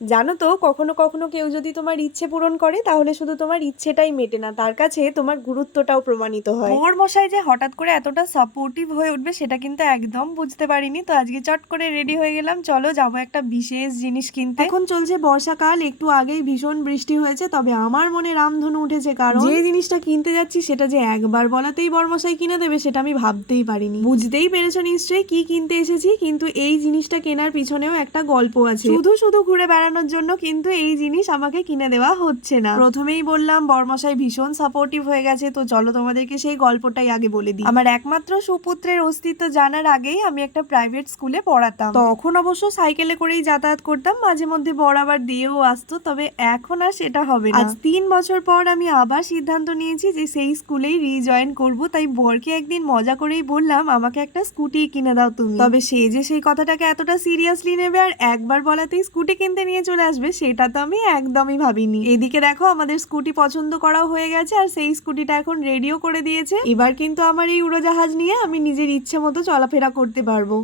জানো তো, কখনো কখনো কেউ যদি তোমার ইচ্ছে পূরণ করে তাহলে শুধু তোমার ইচ্ছেটাই মেটে না, তার কাছে তোমার গুরুত্বটাও প্রমাণিত হয়। বর মশাই যে হঠাৎ করে এতটা সাপোর্টিভ হয়ে উঠবে সেটা কিন্তু একদম বুঝতে পারিনি। তো আজকে চট করে রেডি হয়ে গেলাম, চলো যাবো একটা বিশেষ জিনিস কিনতে। এখন চলছে বর্ষাকাল, একটু আগেই ভীষণ বৃষ্টি হয়েছে, তবে আমার মনে রামধনু উঠেছে, কারণ যে জিনিসটা কিনতে যাচ্ছি সেটা যে একবার বলাতেই বরমশাই কিনে দেবে সেটা আমি ভাবতেই পারিনি। বুঝতেই পেরেছো নিশ্চয়ই কি কিনতে এসেছি, কিন্তু এই জিনিসটা কেনার পিছনেও একটা গল্প আছে। শুধু শুধু ঘুরে বেড়ানোর জন্য কিন্তু এই জিনিস আমাকে কিনে দেওয়া হচ্ছে না। প্রথমেই বললাম বরমশাই ভীষণ সাপোর্টিভ হয়ে গেছে, তো চলো তোমাদেরকে সেই গল্পটাই আগে বলে দিই। আমার একমাত্র সুপুত্রের অস্তিত্ব জানার আগেই আমি একটা প্রাইভেট স্কুলে পড়াতাম। তখন অবশ্য সাইকেলে করেই যাতায়াত করতাম, মাঝে মধ্যে বর আবার দিয়েও আসতো, তবে এখন আর সেটা হবে না। আজ 3 বছর পর আমি আবার সিদ্ধান্ত নিয়েছি যে সেই স্কুলেই রিজয়েন করব। তাই বরকে একদিন মজা করেই বললাম আমাকে একটা স্কুটি কিনে দাও তুমি। তবে সে যে সেই কথাটাকে এতটা সিরিয়াসলি নেবে আর একবার বলাতেই স্কুটি কিনতে নিয়ে চলে আসবে সেটা তো আমি একদমই ভাবিনি। এদিকে দেখো আমাদের স্কুটি পছন্দ করাও হয়ে গেছে, আর সেই স্কুটিটা এখন রেডিও করে দিয়েছে। এবার কিন্তু আমার এই উড়োজাহাজ নিয়ে আমি নিজের ইচ্ছে মতো চলাফেরা করতে পারবো।